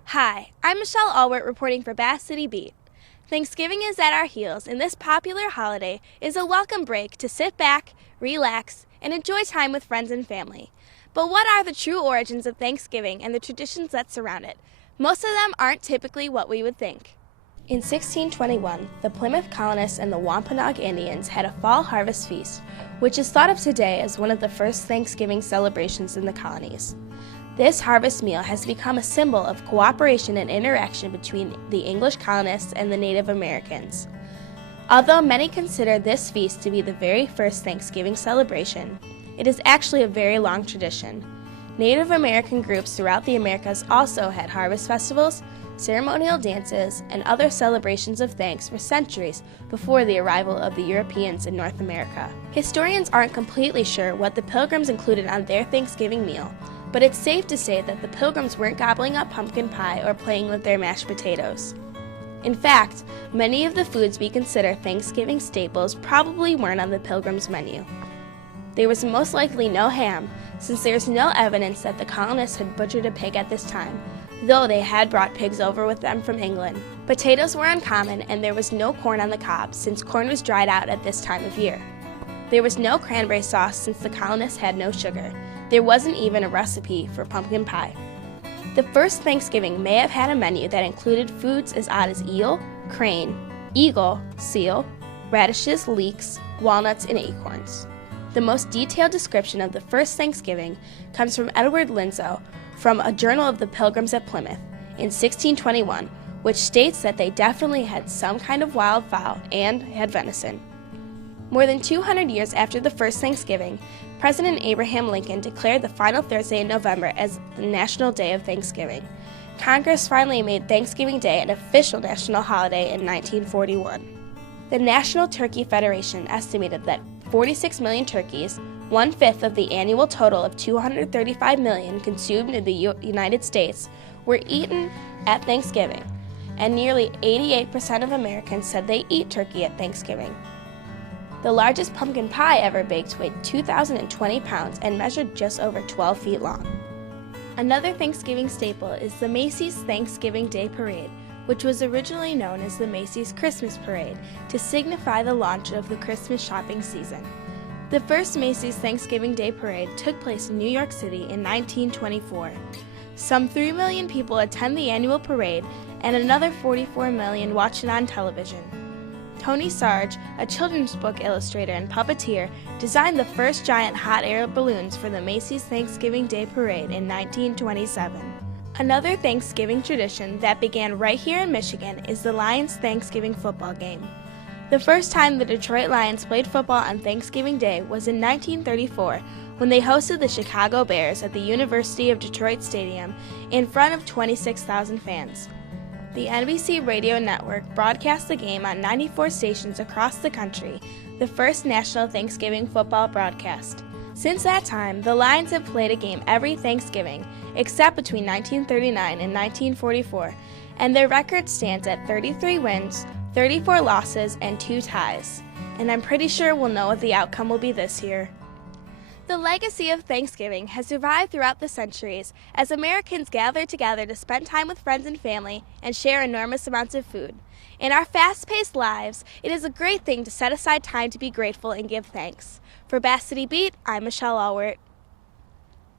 Hi, I'm Michelle Allwert reporting for Bass City Beat. Thanksgiving is at our heels, and this popular holiday is a welcome break to sit back, relax, and enjoy time with friends and family. But what are the true origins of Thanksgiving and the traditions that surround it? Most of them aren't typically what we would think. In 1621, the Plymouth colonists and the Wampanoag Indians had a fall harvest feast, which is thought of today as one of the first Thanksgiving celebrations in the colonies. This harvest meal has become a symbol of cooperation and interaction between the English colonists and the Native Americans. Although many consider this feast to be the very first Thanksgiving celebration, it is actually a very long tradition. Native American groups throughout the Americas also had harvest festivals, ceremonial dances, and other celebrations of thanks for centuries before the arrival of the Europeans in North America. Historians aren't completely sure what the Pilgrims included on their Thanksgiving meal, but it's safe to say that the Pilgrims weren't gobbling up pumpkin pie or playing with their mashed potatoes. In fact, many of the foods we consider Thanksgiving staples probably weren't on the Pilgrims' menu. There was most likely no ham, since there is no evidence that the colonists had butchered a pig at this time, though they had brought pigs over with them from England. Potatoes were uncommon, and there was no corn on the cob, since corn was dried out at this time of year. There was no cranberry sauce, since the colonists had no sugar. There wasn't even a recipe for pumpkin pie. The first Thanksgiving may have had a menu that included foods as odd as eel, crane, eagle, seal, radishes, leeks, walnuts, and acorns. The most detailed description of the first Thanksgiving comes from Edward Lindsay from a Journal of the Pilgrims at Plymouth in 1621, which states that they definitely had some kind of wild fowl and had venison. More than 200 years after the first Thanksgiving, President Abraham Lincoln declared the final Thursday in November as the National Day of Thanksgiving. Congress finally made Thanksgiving Day an official national holiday in 1941. The National Turkey Federation estimated that 46 million turkeys, one-fifth of the annual total of 235 million consumed in the United States, were eaten at Thanksgiving, and nearly 88% of Americans said they eat turkey at Thanksgiving. The largest pumpkin pie ever baked weighed 2,020 pounds and measured just over 12 feet long. Another Thanksgiving staple is the Macy's Thanksgiving Day Parade, which was originally known as the Macy's Christmas Parade to signify the launch of the Christmas shopping season. The first Macy's Thanksgiving Day Parade took place in New York City in 1924. Some 3 million people attend the annual parade, and another 44 million watch it on television. Tony Sarge, a children's book illustrator and puppeteer, designed the first giant hot air balloons for the Macy's Thanksgiving Day Parade in 1927. Another Thanksgiving tradition that began right here in Michigan is the Lions Thanksgiving football game. The first time the Detroit Lions played football on Thanksgiving Day was in 1934 when they hosted the Chicago Bears at the University of Detroit Stadium in front of 26,000 fans. The NBC radio network broadcast the game on 94 stations across the country, the first national Thanksgiving football broadcast. Since that time, the Lions have played a game every Thanksgiving, except between 1939 and 1944, and their record stands at 33 wins, 34 losses, and 2 ties. And I'm pretty sure we'll know what the outcome will be this year. The legacy of Thanksgiving has survived throughout the centuries as Americans gather together to spend time with friends and family and share enormous amounts of food. In our fast-paced lives, it is a great thing to set aside time to be grateful and give thanks. For Bass City Beat, I'm Michelle Allwert.